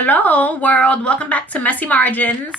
Hello, world. Welcome back to Messy Margins.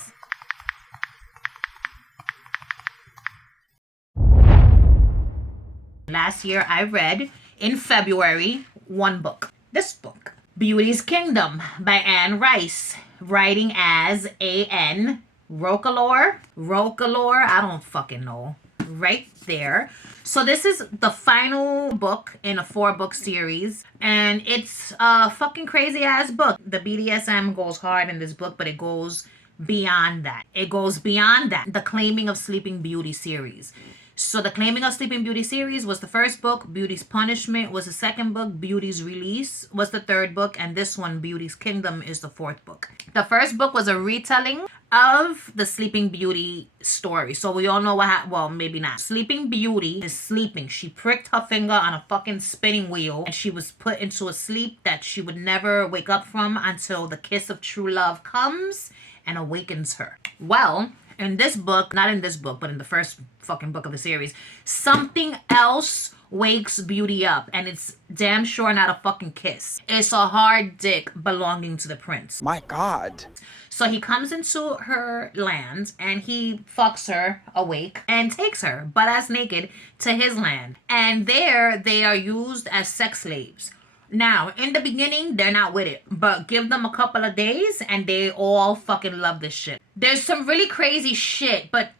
Last year, I read in February one book. This book, Beauty's Kingdom by Anne Rice, writing as A.N. Roquelaure. I don't fucking know. Right there. So this is the final book in a 4-book series, and it's a fucking crazy ass book. The BDSM goes hard in this book, but it goes beyond that. The Claiming of Sleeping Beauty series. So the Claiming of Sleeping Beauty series was the first book. Beauty's Punishment was the second book. Beauty's Release was the third book. And this one, Beauty's Kingdom, is the fourth book. The first book was a retelling of the Sleeping Beauty story. So we all know what happened. Well, maybe not. Sleeping Beauty is sleeping. She pricked her finger on a fucking spinning wheel, and she was put into a sleep that she would never wake up from until the kiss of true love comes and awakens her. Well, in this book, not in this book, but in the first fucking book of the series, something else wakes Beauty up, and it's damn sure not a fucking kiss. It's a hard dick belonging to the prince. My God. So he comes into her land and he fucks her awake and takes her, butt-ass naked, to his land. And there they are used as sex slaves. Now, in the beginning, they're not with it, but give them a couple of days and they all fucking love this shit. There's some really crazy shit, but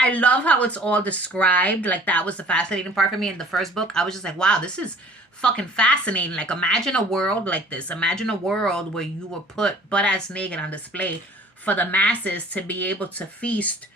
I love how it's all described. Like, that was the fascinating part for me in the first book. I was just like, wow, this is fucking fascinating. Like, imagine a world like this. Imagine a world where you were put butt-ass naked on display for the masses to be able to feast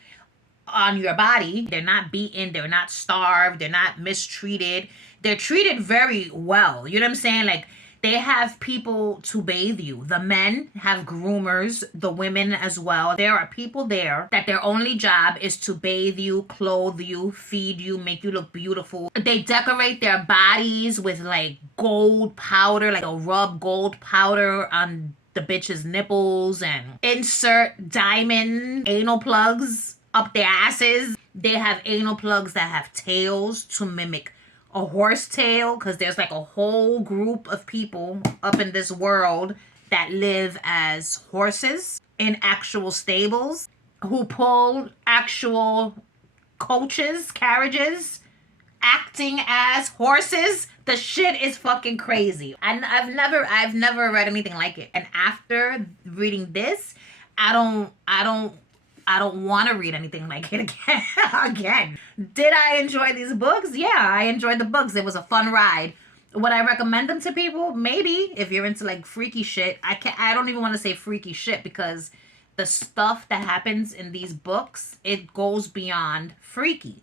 on your body. They're not beaten, they're not starved, they're not mistreated. They're treated very well. You know what I'm saying? Like, they have people to bathe you. The men have groomers, the women as well. There are people there that their only job is to bathe you, clothe you, feed you, make you look beautiful. They decorate their bodies with like gold powder, like they'll rub gold powder on the bitch's nipples and insert diamond anal plugs up their asses. They have anal plugs that have tails to mimic a horse tail, because there's like a whole group of people up in this world that live as horses in actual stables, who pull actual coaches, carriages, acting as horses. The shit is fucking crazy. And I've never read anything like it. And after reading this, I don't want to read anything like it again. Did I enjoy these books? Yeah, I enjoyed the books. It was a fun ride. Would I recommend them to people? Maybe, if you're into like freaky shit. I don't even want to say freaky shit, because the stuff that happens in these books, it goes beyond freaky.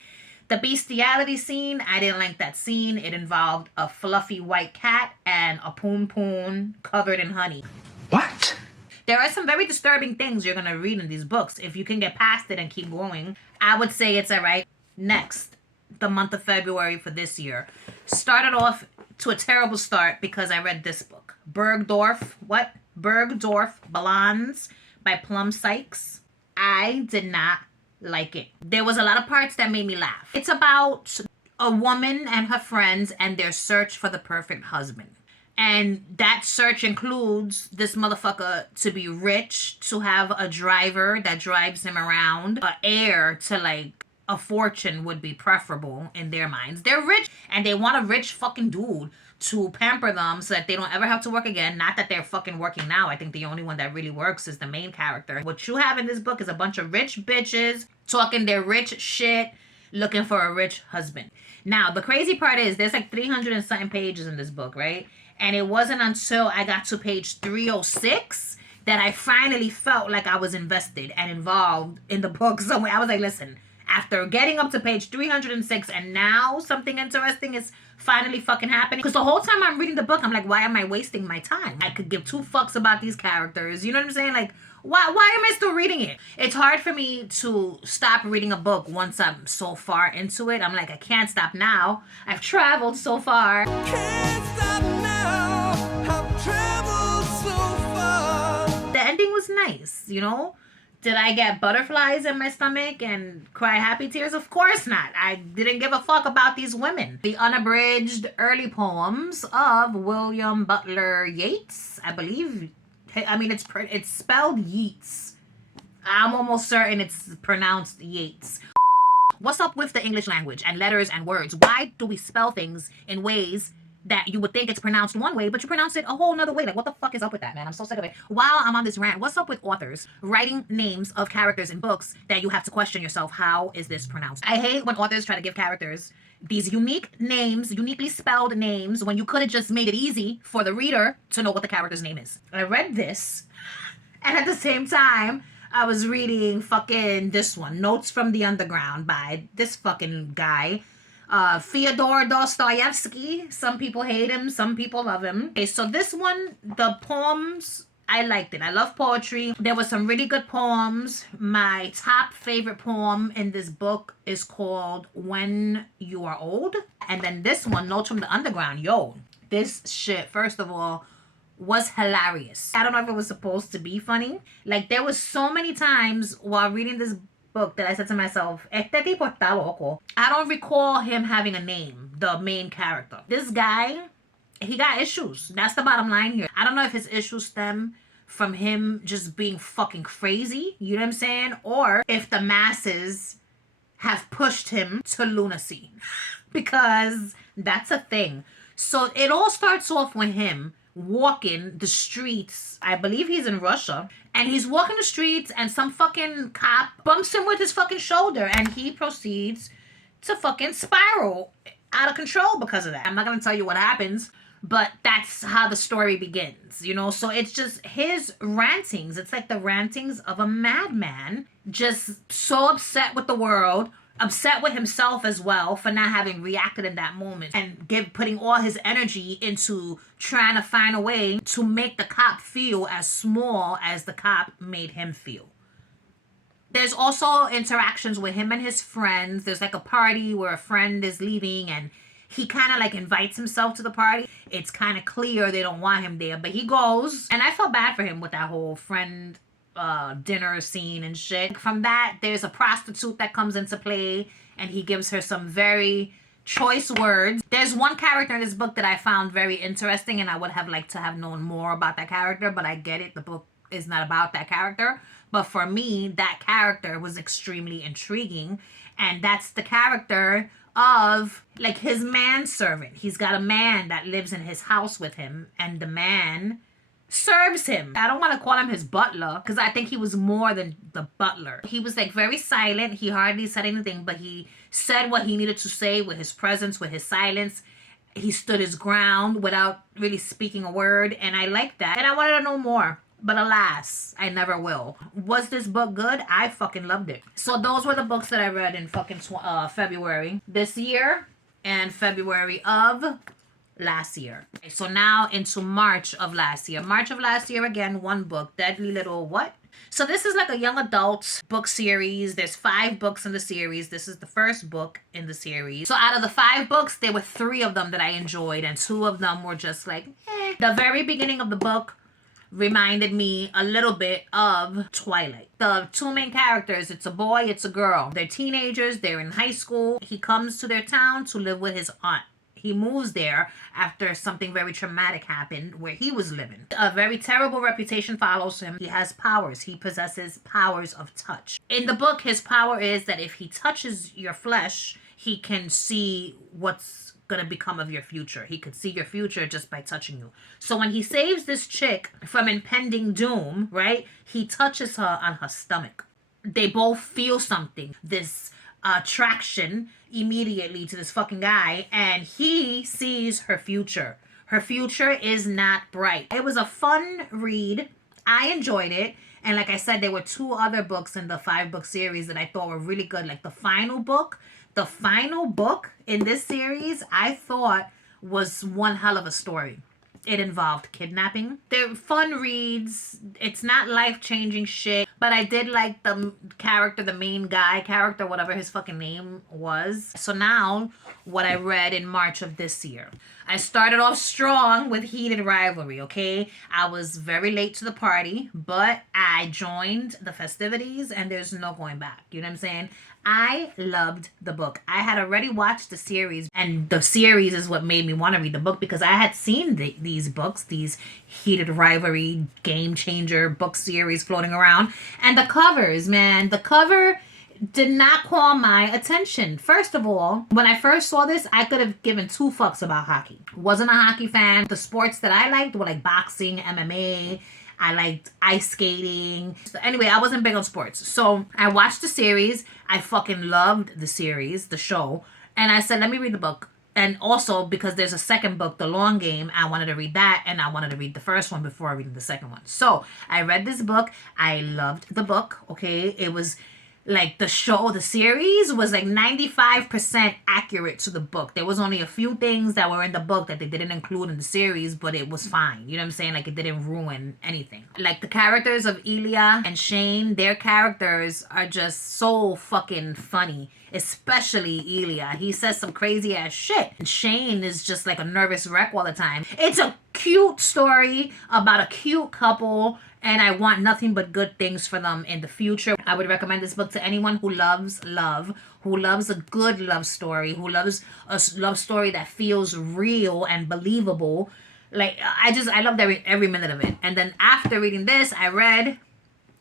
The bestiality scene, I didn't like that scene. It involved a fluffy white cat and a poon poon covered in honey. What? There are some very disturbing things you're going to read in these books. If you can get past it and keep going, I would say it's all right. Next, the month of February for this year started off to a terrible start because I read this book. Bergdorf Balans by Plum Sykes. I did not like it. There was a lot of parts that made me laugh. It's about a woman and her friends and their search for the perfect husband. And that search includes this motherfucker to be rich, to have a driver that drives him around, an heir to like a fortune would be preferable in their minds. They're rich and they want a rich fucking dude to pamper them so that they don't ever have to work again. Not that they're fucking working now. I think the only one that really works is the main character. What you have in this book is a bunch of rich bitches talking their rich shit, looking for a rich husband. Now, the crazy part is there's like 300 and something pages in this book, right? And it wasn't until I got to page 306 that I finally felt like I was invested and involved in the book. So I was like, listen, after getting up to page 306 and now something interesting is finally fucking happening. Because the whole time I'm reading the book, I'm like, why am I wasting my time? I could give two fucks about these characters. You know what I'm saying? Like, why am I still reading it? It's hard for me to stop reading a book once I'm so far into it. I'm like, I can't stop now. I've traveled so far. Can't stop now. I've traveled so far. The ending was nice, you know? Did I get butterflies in my stomach and cry happy tears? Of course not. I didn't give a fuck about these women. The unabridged early poems of William Butler Yeats, I believe I mean, it's spelled Yeats. I'm almost certain it's pronounced Yates. What's up with the English language and letters and words? Why do we spell things in ways that you would think it's pronounced one way, but you pronounce it a whole nother way? Like, what the fuck is up with that, man? I'm so sick of it. While I'm on this rant, what's up with authors writing names of characters in books that you have to question yourself, how is this pronounced? I hate when authors try to give characters these unique names, uniquely spelled names, when you could have just made it easy for the reader to know what the character's name is. I read this, and at the same time, I was reading fucking this one, Notes from the Underground by this fucking guy, Fyodor Dostoevsky. Some people hate him, some people love him. Okay, so this one, the poems, I liked it. I love poetry. There were some really good poems. My top favorite poem in this book is called When You Are Old. And then this one, Notes from the Underground. Yo, this shit, first of all, was hilarious. I don't know if it was supposed to be funny. Like, there was so many times while reading this book that I said to myself, este tipo está loco. I don't recall him having a name, the main character. This guy, he got issues. That's the bottom line here. I don't know if his issues stem from him just being fucking crazy, you know what I'm saying? Or if the masses have pushed him to lunacy. Because that's a thing. So it all starts off with him walking the streets. I believe he's in Russia, and he's walking the streets and some fucking cop bumps him with his fucking shoulder, and he proceeds to fucking spiral out of control because of that. I'm not gonna tell you what happens, but that's how the story begins, you know? So it's just his rantings. It's like the rantings of a madman, just so upset with the world, upset with himself as well for not having reacted in that moment, and putting all his energy into trying to find a way to make the cop feel as small as the cop made him feel. There's also interactions with him and his friends. There's like a party where a friend is leaving and he kind of like invites himself to the party. It's kind of clear they don't want him there, but he goes. And I felt bad for him with that whole friend dinner scene and shit. From that, there's a prostitute that comes into play, and he gives her some very choice words. There's one character in this book that I found very interesting, and I would have liked to have known more about that character, but I get it, the book is not about that character. But for me, that character was extremely intriguing, and that's the character of like his manservant. He's got a man that lives in his house with him, and the man serves him. I don't want to call him his butler because I think he was more than the butler. He was like very silent. He hardly said anything, but he said what he needed to say with his presence, with his silence. He stood his ground without really speaking a word, and I liked that. And I wanted to know more, but alas, I never will. Was this book good? I fucking loved it. So those were the books that I read in fucking February this year and February of last year. Okay, so now into March of last year. March of last year, again, one book, Deadly Little What? So this is like a young adult book series. There's 5 books in the series. This is the first book in the series. So out of the 5 books, there were 3 of them that I enjoyed, and 2 of them were just like, eh. The very beginning of the book reminded me a little bit of Twilight. The 2 main characters, it's a boy, it's a girl. They're teenagers, they're in high school. He comes to their town to live with his aunt. He moves there after something very traumatic happened where he was living. A very terrible reputation follows him. He has powers. He possesses powers of touch. In the book, his power is that if he touches your flesh, he can see what's going to become of your future. He could see your future just by touching you. So when he saves this chick from impending doom, right, he touches her on her stomach. They both feel something. This attraction immediately to this fucking guy, and he sees her future. Her future is not bright. It was a fun read. I enjoyed it. And like I said, there were 2 other books in the 5-book series that I thought were really good. Like the final book in this series, I thought was one hell of a story. It involved kidnapping. They're fun reads. It's not life-changing shit. But I did like the character, the main guy character, whatever his fucking name was. So now what I read in March of this year. I started off strong with Heated Rivalry, okay? I was very late to the party, but I joined the festivities and there's no going back. You know what I'm saying? I loved the book. I had already watched the series, and the series is what made me want to read the book because I had seen these books, these Heated Rivalry game changer book series floating around. And the covers, man, the cover did not call my attention. First of all, when I first saw this, I could have given two fucks about hockey. Wasn't a hockey fan. The sports that I liked were like boxing, MMA. I liked ice skating. Anyway, I wasn't big on sports. So I watched the series. I fucking loved the series, the show. And I said, let me read the book. And also because there's a second book, The Long Game, I wanted to read that. And I wanted to read the first one before I read the second one. So I read this book. I loved the book. Okay. It was like the show, the series was like 95% accurate to the book. There was only a few things that were in the book that they didn't include in the series, but it was fine. You know what I'm saying? Like it didn't ruin anything. Like the characters of Elia and Shane, their characters are just so fucking funny. Especially Elia. He says some crazy ass shit. And Shane is just like a nervous wreck all the time. It's a cute story about a cute couple, and I want nothing but good things for them in the future. I would recommend this book to anyone who loves love, who loves a good love story, who loves a love story that feels real and believable. Like, I loved every minute of it. And then after reading this, I read,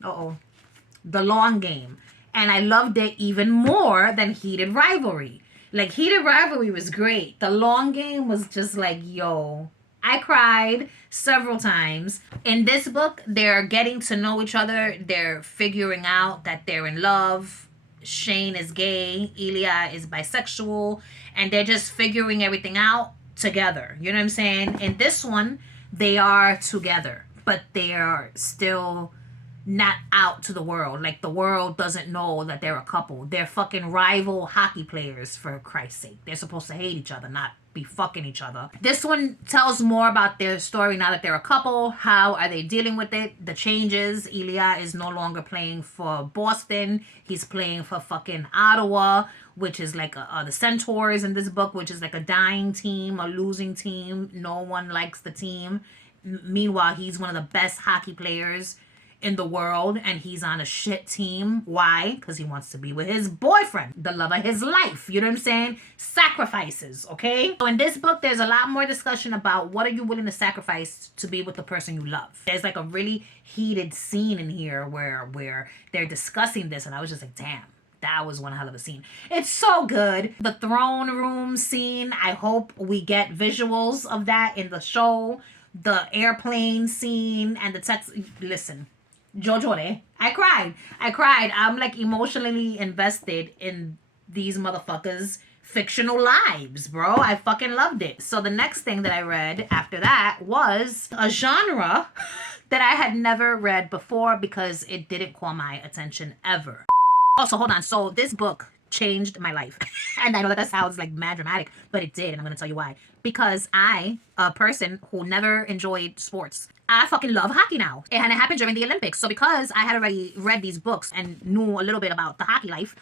The Long Game. And I loved it even more than Heated Rivalry. Like, Heated Rivalry was great. The Long Game was just like, yo, I cried several times. In this book, they're getting to know each other. They're figuring out that they're in love. Shane is gay. Elia is bisexual. And they're just figuring everything out together. You know what I'm saying? In this one, they are together. But they are still not out to the world. Like, the world doesn't know that they're a couple. They're fucking rival hockey players, for Christ's sake. They're supposed to hate each other, not be fucking each other. This one tells more about their story now that they're a couple. How are they dealing with it? The changes. Elia is no longer playing for Boston. He's playing for fucking Ottawa, which is like the Centaurs in this book, which is like a dying team, a losing team. No one likes the team. Meanwhile, he's one of the best hockey players in the world, and he's on a shit team. Why? Because he wants to be with his boyfriend, the love of his life. You know what I'm saying? Sacrifices, okay? So in this book, there's a lot more discussion about what are you willing to sacrifice to be with the person you love. There's like a really heated scene in here where they're discussing this, and I was just like, damn. That was one hell of a scene. It's so good. The throne room scene, I hope we get visuals of that in the show. The airplane scene and the text. Listen, Jojo, I cried. I'm like emotionally invested in these motherfuckers' fictional lives, bro. I fucking loved it. So the next thing that I read after that was a genre that I had never read before because it didn't call my attention ever. Also, hold on. So this book changed my life. And I know that sounds like mad dramatic, but it did. And I'm going to tell you why. Because I, a person who never enjoyed sports, I fucking love hockey now. And it happened during the Olympics. So because I had already read these books and knew a little bit about the hockey life,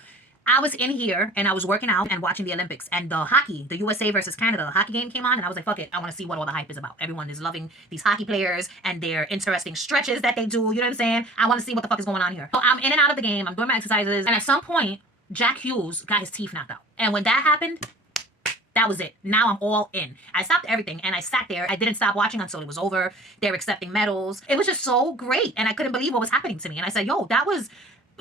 I was in here and I was working out and watching the Olympics, and the hockey, the USA versus Canada hockey game came on, and I was like, fuck it, I want to see what all the hype is about. Everyone is loving these hockey players and their interesting stretches that they do. You know what I'm saying? I want to see what the fuck is going on here. So I'm in and out of the game. I'm doing my exercises. And at some point, Jack Hughes got his teeth knocked out. And when that happened, that was it. Now I'm all in. I stopped everything and I sat there. I didn't stop watching until it was over. They're accepting medals. It was just so great. And I couldn't believe what was happening to me. And I said, yo, that was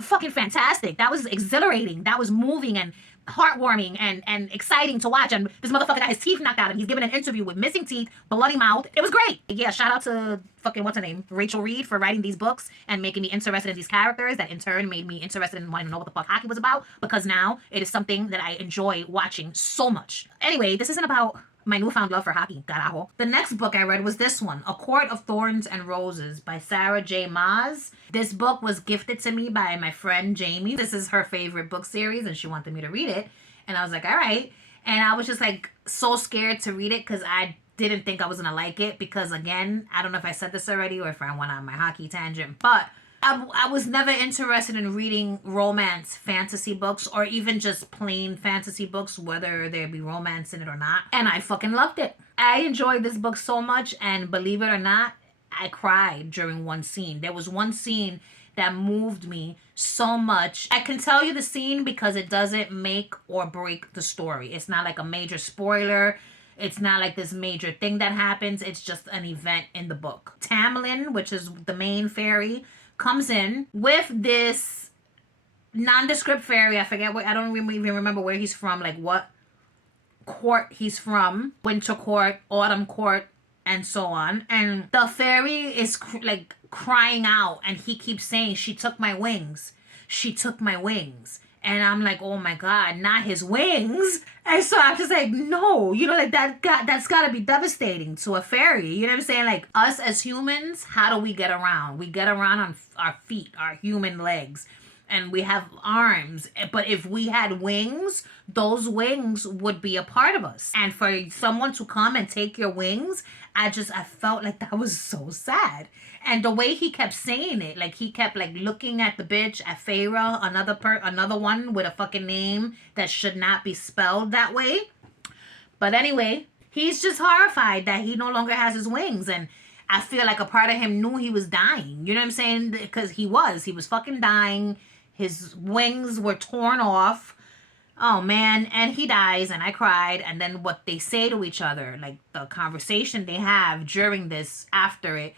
fucking fantastic. That was exhilarating. That was moving and heartwarming and exciting to watch. And this motherfucker got his teeth knocked out and he's giving an interview with missing teeth, bloody mouth. It was great. Yeah, shout out to fucking, what's her name? Rachel Reed for writing these books and making me interested in these characters that in turn made me interested in wanting to know what the fuck hockey was about, because now it is something that I enjoy watching so much. Anyway, this isn't about my newfound love for hockey, carajo. The next book I read was this one, A Court of Thorns and Roses by Sarah J. Maas. This book was gifted to me by my friend Jamie. This is her favorite book series and she wanted me to read it. And I was like, all right. And I was just like so scared to read it because I didn't think I was going to like it because, again, I don't know if I said this already or if I went on my hockey tangent, but I was never interested in reading romance fantasy books or even just plain fantasy books, whether there be romance in it or not. And I fucking loved it. I enjoyed this book so much, and believe it or not, I cried during one scene. There was one scene that moved me so much. I can tell you the scene because it doesn't make or break the story. It's not like a major spoiler. It's not like this major thing that happens. It's just an event in the book. Tamlin, which is the main fairy, comes in with this nondescript fairy. I forget what, I don't even remember where he's from, like what court he's from. Winter court, autumn court, and so on. And the fairy is like crying out, and he keeps saying, she took my wings. She took my wings. And I'm like, oh my God, not his wings. And so I'm just like, no, you know, like that's gotta be devastating to a fairy. You know what I'm saying? Like, us as humans, how do we get around? We get around on our feet, our human legs, and we have arms. But if we had wings, those wings would be a part of us. And for someone to come and take your wings, I felt like that was so sad. And the way he kept saying it, like he kept like looking at the bitch, at Feyre, another one with a fucking name that should not be spelled that way. But anyway, he's just horrified that he no longer has his wings. And I feel like a part of him knew he was dying. You know what I'm saying? Because he was fucking dying. His wings were torn off. Oh man, and he dies, and I cried. And then what they say to each other, like the conversation they have during this, after it,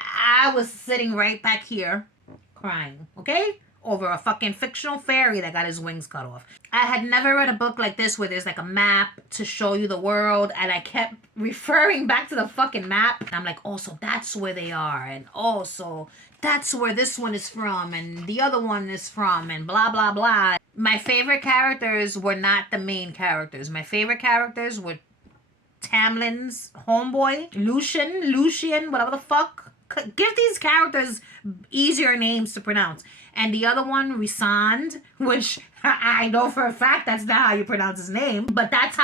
I was sitting right back here crying, okay? Over a fucking fictional fairy that got his wings cut off. I had never read a book like this where there's like a map to show you the world, and I kept referring back to the fucking map. And I'm like, oh, so that's where they are, and oh, so that's where this one is from, and the other one is from, and blah, blah, blah. My favorite characters were not the main characters. My favorite characters were Tamlin's homeboy, Lucian, whatever the fuck. Give these characters easier names to pronounce. And the other one, Rhysand, which I know for a fact that's not how you pronounce his name, but that's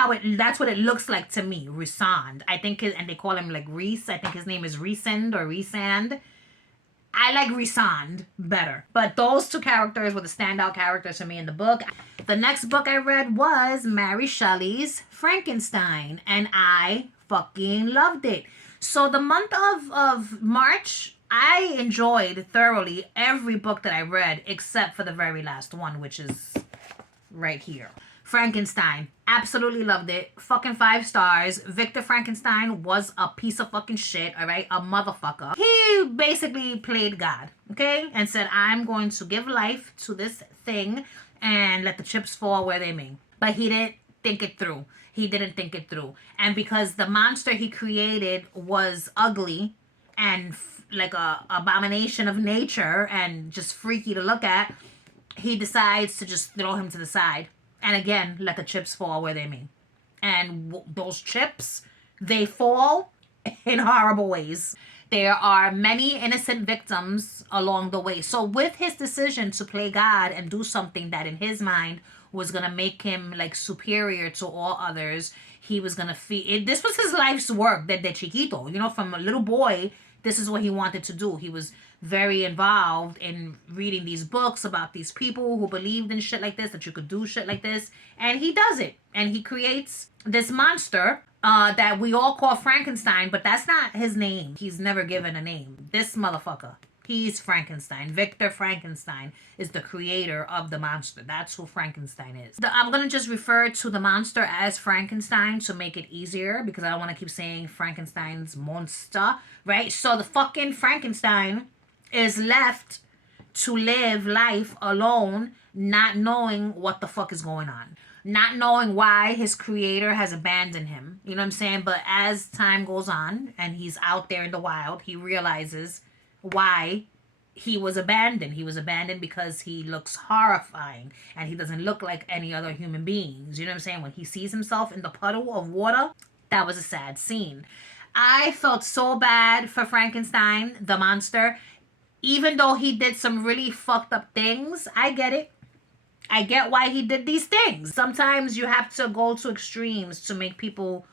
what it looks like to me, Rhysand. I think and they call him like Reese. I think his name is Rhysand or Rhysand. I like Rhysand better. But those two characters were the standout characters for me in the book. The next book I read was Mary Shelley's Frankenstein, and I fucking loved it. So the month of March, I enjoyed thoroughly every book that I read except for the very last one, which is right here. Frankenstein. Absolutely loved it. Fucking 5 stars. Victor Frankenstein was a piece of fucking shit, all right? A motherfucker. He basically played God, okay? And said, I'm going to give life to this thing and let the chips fall where they may. But he didn't think it through. He didn't think it through. And because the monster he created was ugly and like a abomination of nature and just freaky to look at, he decides to just throw him to the side. And again, let the chips fall where they may. And those chips, they fall in horrible ways. There are many innocent victims along the way. So with his decision to play God and do something that in his mind was going to make him like superior to all others, he was going to feed. This was his life's work, de chiquito. You know, from a little boy, this is what he wanted to do. He was very involved in reading these books about these people who believed in shit like this, that you could do shit like this. And he does it. And he creates this monster that we all call Frankenstein, but that's not his name. He's never given a name. This motherfucker. He's Frankenstein. Victor Frankenstein is the creator of the monster. That's who Frankenstein is. I'm going to just refer to the monster as Frankenstein to make it easier because I don't want to keep saying Frankenstein's monster, right? So the fucking Frankenstein is left to live life alone, not knowing what the fuck is going on. Not knowing why his creator has abandoned him. You know what I'm saying? But as time goes on and he's out there in the wild, he realizes why he was abandoned. He was abandoned because he looks horrifying and he doesn't look like any other human beings. You know what I'm saying? When he sees himself in the puddle of water, that was a sad scene. I felt so bad for Frankenstein, the monster. Even though he did some really fucked up things, I get it. I get why he did these things. Sometimes you have to go to extremes to make people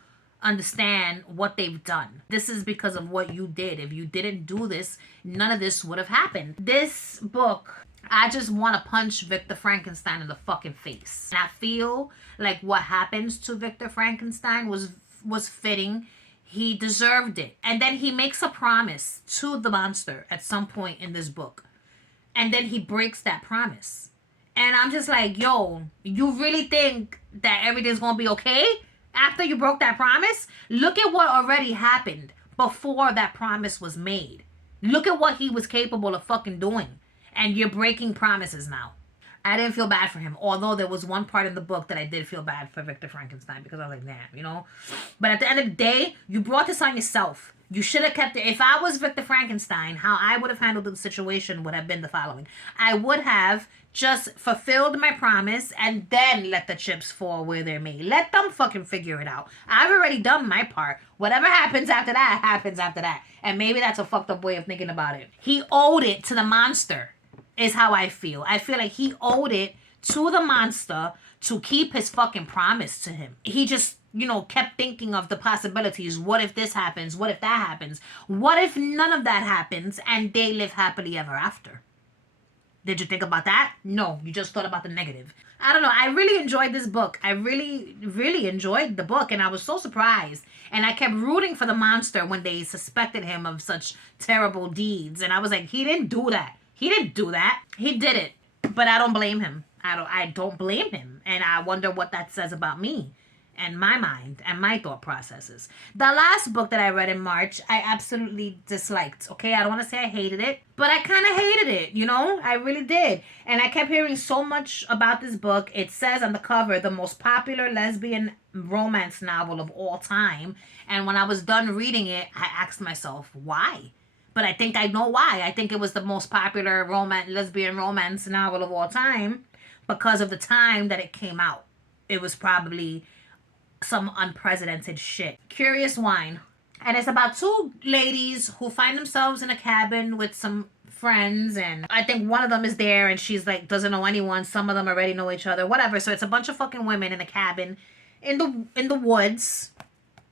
understand what they've done. This is because of what you did. If you didn't do this, none of this would have happened. This book, I just want to punch Victor Frankenstein in the fucking face. And I feel like what happens to Victor Frankenstein was fitting. He deserved it. And then he makes a promise to the monster at some point in this book. And then he breaks that promise. And I'm just like, yo, you really think that everything's going to be okay after you broke that promise? Look at what already happened before that promise was made. Look at what he was capable of fucking doing. And you're breaking promises now. I didn't feel bad for him. Although there was one part in the book that I did feel bad for Victor Frankenstein. Because I was like, damn, you know. But at the end of the day, you brought this on yourself. You should have kept it. If I was Victor Frankenstein, how I would have handled the situation would have been the following. I would have just fulfilled my promise and then let the chips fall where they're made. Let them fucking figure it out. I've already done my part. Whatever happens after that, happens after that. And maybe that's a fucked up way of thinking about it. He owed it to the monster, is how I feel. I feel like he owed it to the monster to keep his fucking promise to him. He just, you know, kept thinking of the possibilities. What if this happens? What if that happens? What if none of that happens and they live happily ever after? Did you think about that? No, you just thought about the negative. I don't know. I really enjoyed this book. I really, really enjoyed the book. And I was so surprised. And I kept rooting for the monster when they suspected him of such terrible deeds. And I was like, he didn't do that. He didn't do that. He did it. But I don't blame him. I don't blame him. And I wonder what that says about me and my mind and my thought processes. The last book that I read in March, I absolutely disliked. Okay, I don't want to say I hated it, but I kind of hated it, you know? I really did. And I kept hearing so much about this book. It says on the cover, the most popular lesbian romance novel of all time. And when I was done reading it, I asked myself, why? But I think I know why. I think it was the most popular lesbian romance novel of all time because of the time that it came out. It was probably some unprecedented shit. Curious Wine. And it's about two ladies who find themselves in a cabin with some friends, and I think one of them is there and she's like doesn't know anyone. Some of them already know each other, whatever. So it's a bunch of fucking women in a cabin in the woods,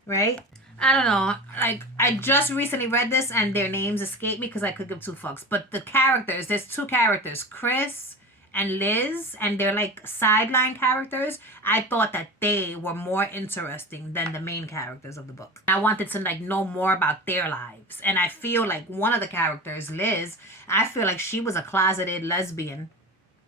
right? I don't know. Like, I just recently read this and their names escape me because I could give two fucks. But the characters, there's two characters, Chris and Liz, and they're like sideline characters. I thought that they were more interesting than the main characters of the book. I wanted to like know more about their lives. And I feel like one of the characters, Liz, I feel like she was a closeted lesbian.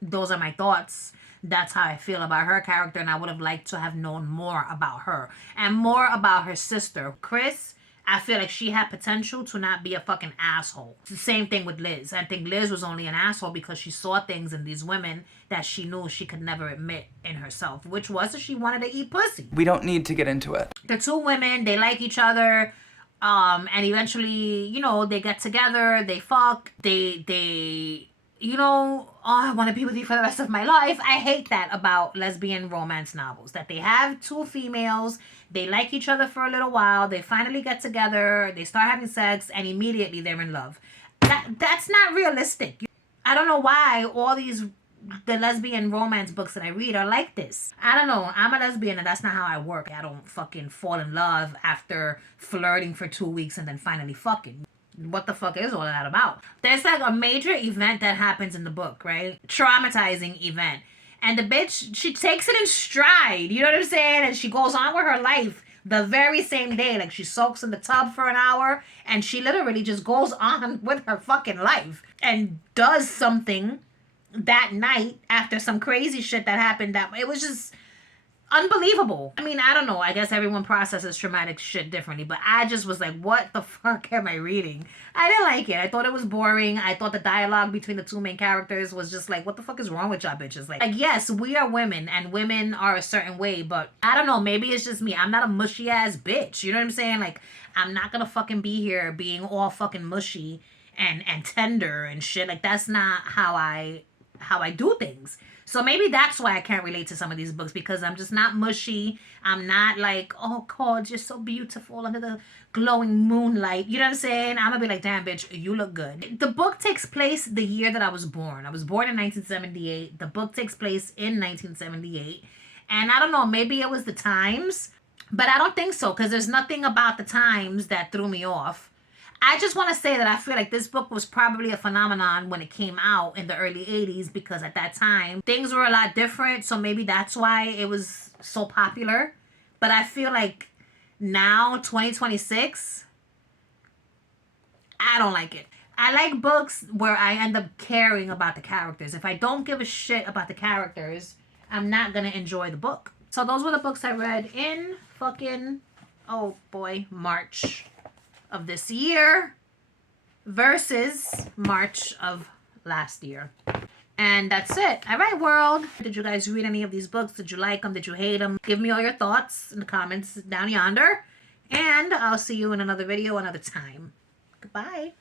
Those are my thoughts. That's how I feel about her character, and I would have liked to have known more about her and more about her sister. Chris, I feel like she had potential to not be a fucking asshole. It's the same thing with Liz. I think Liz was only an asshole because she saw things in these women that she knew she could never admit in herself, which was that she wanted to eat pussy. We don't need to get into it. The two women, they like each other. And eventually, you know, they get together, they fuck, they you know, oh, I want to be with you for the rest of my life. I hate that about lesbian romance novels, that they have two females, they like each other for a little while, they finally get together, they start having sex, and immediately they're in love. That's not realistic. I don't know why all the lesbian romance books that I read are like this. I don't know. I'm a lesbian and that's not how I work. I don't fucking fall in love after flirting for 2 weeks and then finally fucking. What the fuck is all of that about? There's like a major event that happens in the book, right? Traumatizing event. And the bitch, she takes it in stride. You know what I'm saying? And she goes on with her life the very same day. Like, she soaks in the tub for an hour and she literally just goes on with her fucking life and does something that night after some crazy shit that happened. That it was just unbelievable. I mean, I don't know. I guess everyone processes traumatic shit differently, but I just was like, what the fuck am I reading? I didn't like it. I thought it was boring. I thought the dialogue between the two main characters was just like, what the fuck is wrong with y'all bitches? Like, yes, we are women and women are a certain way, but I don't know. Maybe it's just me. I'm not a mushy ass bitch. You know what I'm saying? Like, I'm not gonna fucking be here being all fucking mushy and tender and shit. Like, that's not how I do things. So maybe that's why I can't relate to some of these books, because I'm just not mushy. I'm not like, oh God, you're so beautiful under the glowing moonlight. You know what I'm saying? I'm gonna be like, damn bitch, you look good. The book takes place the year that I was born. I was born in 1978. The book takes place in 1978. And I don't know, maybe it was the times. But I don't think so, because there's nothing about the times that threw me off. I just want to say that I feel like this book was probably a phenomenon when it came out in the early 80s, because at that time things were a lot different, so maybe that's why it was so popular. But I feel like now, 2026, I don't like it. I like books where I end up caring about the characters. If I don't give a shit about the characters, I'm not gonna enjoy the book. So those were the books I read in fucking, oh boy, March of this year versus March of last year. And that's it. All right, world. Did you guys read any of these books? Did you like them? Did you hate them? Give me all your thoughts in the comments down yonder. And I'll see you in another video another time. Goodbye.